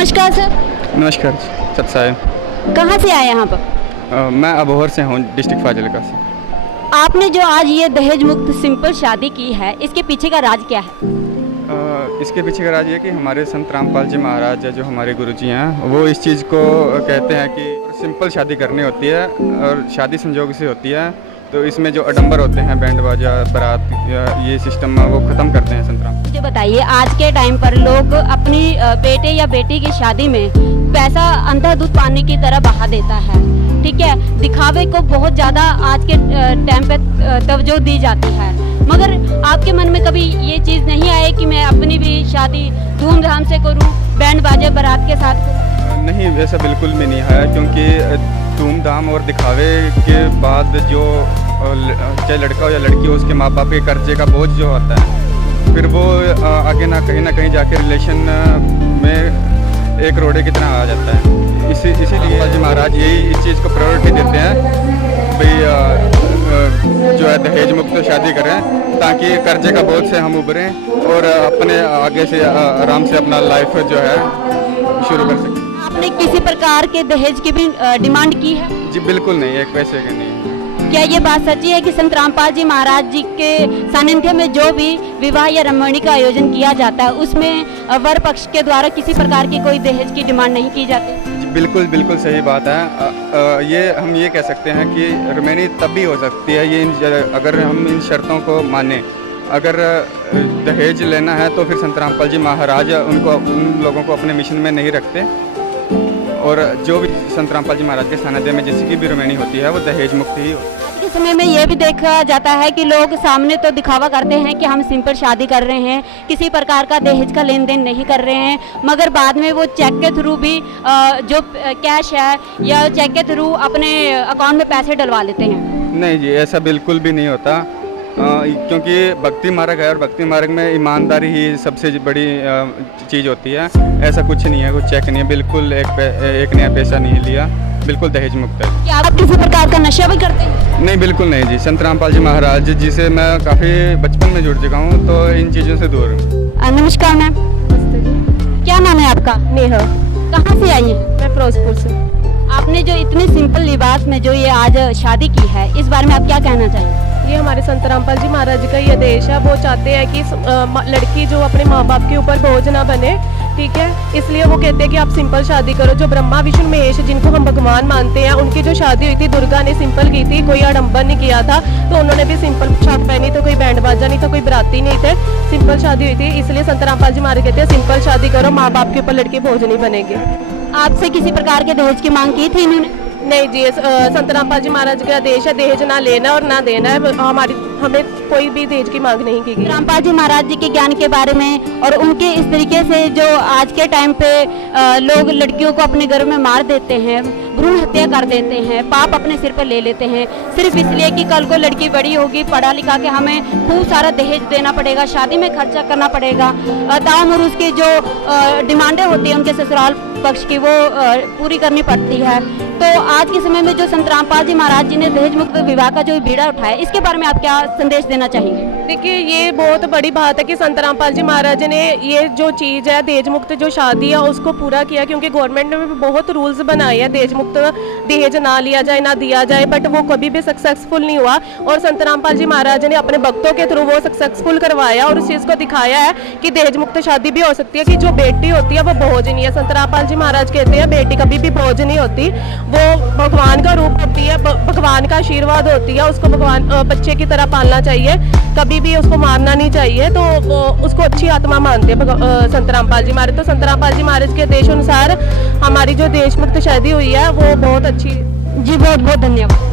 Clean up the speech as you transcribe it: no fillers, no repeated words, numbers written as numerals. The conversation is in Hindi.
नमस्कार सर। नमस्कार सत साहब। कहाँ से आए यहाँ पर? मैं अबोहर से हूँ, डिस्ट्रिक्ट फाजिलका से। आपने जो आज ये दहेज मुक्त सिंपल शादी की है, इसके पीछे का राज क्या है? इसके पीछे का राज ये कि हमारे संत रामपाल जी महाराज जो हमारे गुरुजी हैं, वो इस चीज़ को कहते हैं कि सिंपल शादी करनी होती है और शादी संजोग से होती है। तो इसमें जो आडंबर होते हैं, बैंड बाजा, बारात, ये सिस्टम वो ख़त्म करते हैं संत राम। मुझे बताइए, आज के टाइम पर लोग अपनी बेटे या बेटी की शादी में पैसा अंधाधुंध पानी की तरह बहा देता है, ठीक है। दिखावे को बहुत ज़्यादा आज के टाइम पे तवज्जो दी जाती है, मगर आपके मन में कभी ये चीज़ नहीं आई कि मैं अपनी भी शादी धूमधाम से करूं, बैंड बाजे बारात के साथ करूं? नहीं, वैसा बिल्कुल भी नहीं है, क्योंकि धूमधाम और दिखावे के बाद जो चाहे लड़का हो या लड़की हो, उसके माँ बाप के कर्जे का बोझ जो होता है, फिर वो आगे ना कहीं जाके रिलेशन में एक रोड़े की तरह आ जाता है। इसीलिए जी महाराज यही इस चीज़ को प्रायोरिटी देते हैं भाई जो है दहेज मुक्त शादी करें, ताकि कर्जे का बोझ से हम उभरें और अपने आगे से आराम से अपना लाइफ जो है शुरू कर सकें। आपने किसी प्रकार के दहेज की भी डिमांड की है? जी बिल्कुल नहीं, एक पैसे के नहीं। क्या ये बात सच्ची है कि संत रामपाल जी महाराज जी के सानिध्य में जो भी विवाह या रमणी का आयोजन किया जाता है, उसमें वर पक्ष के द्वारा किसी प्रकार की कोई दहेज की डिमांड नहीं की जाती? बिल्कुल बिल्कुल सही बात है। ये हम ये कह सकते हैं कि रमणी तब भी हो सकती है ये अगर हम इन शर्तों को माने। अगर दहेज लेना है तो फिर संत रामपाल जी महाराज उन लोगों को अपने मिशन में नहीं रखते, और जो भी संत रामपाल जी महाराज के सानिध्य में जिसकी भी रमणी होती है वो दहेज मुक्त ही होती है। आज के समय में ये भी देखा जाता है कि लोग सामने तो दिखावा करते हैं कि हम सिंपल शादी कर रहे हैं, किसी प्रकार का दहेज का लेन देन नहीं कर रहे हैं, मगर बाद में वो चेक के थ्रू भी जो कैश है या चेक के थ्रू अपने अकाउंट में पैसे डलवा लेते हैं। नहीं जी, ऐसा बिल्कुल भी नहीं होता, क्योंकि भक्ति मार्ग है और भक्ति मार्ग में ईमानदारी ही सबसे बड़ी चीज़ होती है। ऐसा कुछ नहीं है, कुछ चेक नहीं है, बिल्कुल एक नया पैसा नहीं लिया, बिल्कुल दहेज मुक्त है। क्या आप किसी प्रकार का नशा भी करते हैं? नहीं, बिल्कुल नहीं जी। संत रामपाल जी महाराज जी से मैं काफ़ी बचपन में जुड़ चुका हूँ, तो इन चीज़ों से दूर हूँ। नमस्कार मैम, क्या नाम है आपका? नेहा। कहाँ से आई हैं? मैं फिरोजपुर से। आपने जो इतने सिंपल लिबास में जो ये आज शादी की है, इस बारे में आप क्या कहना चाहेंगे? ये हमारे संत रामपाल जी महाराज का ये आदेश है। वो चाहते हैं कि लड़की जो अपने माँ बाप के ऊपर बोझ ना बने, ठीक है। इसलिए वो कहते हैं कि आप सिंपल शादी करो। जो ब्रह्मा विष्णु महेश जिनको हम भगवान मानते हैं, उनकी जो शादी हुई थी, दुर्गा ने सिंपल की थी, कोई आडंबर नहीं किया था, तो उन्होंने भी सिंपल पोशाक पहनी, तो कोई बैंड बाजा नहीं था, कोई बराती नहीं थे, सिंपल शादी हुई थी। इसलिए संत रामपाल जी महाराज कहते हैं सिंपल शादी करो, माँ बाप के ऊपर लड़के बोझ नहीं बनेंगे। आपसे किसी प्रकार के दहेज की मांग की थी इन्होंने? नहीं जी, संत रामपाल जी महाराज का आदेश है, दहेज ना लेना और ना देना है। हमें कोई भी दहेज की मांग नहीं की गई। रामपाल जी महाराज जी के ज्ञान के बारे में और उनके इस तरीके से जो आज के टाइम पे लोग लड़कियों को अपने घर में मार देते हैं, भ्रूण हत्या कर देते हैं, पाप अपने सिर पर ले लेते हैं, सिर्फ इसलिए कि कल को लड़की बड़ी होगी, पढ़ा लिखा के हमें खूब सारा दहेज देना पड़ेगा, शादी में खर्चा करना पड़ेगा, ताउम और उसकी जो डिमांडें होती हैं उनके ससुराल पक्ष की, वो पूरी करनी पड़ती है। तो आज के समय में जो संत रामपाल जी महाराज जी ने दहेज मुक्त विवाह का जो बीड़ा उठाया, इसके बारे में आप क्या संदेश देना चाहेंगे? देखिए, ये बहुत बड़ी बात है कि संत रामपाल जी महाराज ने ये जो चीज़ है दहेज मुक्त जो शादी है उसको पूरा किया, क्योंकि गवर्नमेंट ने भी बहुत रूल्स बनाए हैं दहेज मुक्त दहेज ना लिया जाए, ना दिया जाए, बट वो कभी भी सक्सेसफुल नहीं हुआ। और संत रामपाल जी महाराज ने अपने भक्तों के थ्रू वो सक्सेसफुल करवाया और उस चीज़ को दिखाया है कि दहेज मुक्त शादी भी हो सकती है, कि जो बेटी होती है वो बोझ नहीं है। संत रामपाल जी महाराज कहते हैं बेटी कभी भी बोझ नहीं होती, वो भगवान का रूप होती है, भगवान का आशीर्वाद होती है, उसको भगवान बच्चे की तरह पालना चाहिए, कभी भी उसको मारना नहीं चाहिए। तो उसको अच्छी आत्मा मानते हैं संत रामपाल जी महाराज। तो संत रामपाल जी महाराज के आदेश अनुसार हमारी जो देश मुक्त शादी हुई है वो बहुत अच्छी। जी बहुत बहुत धन्यवाद।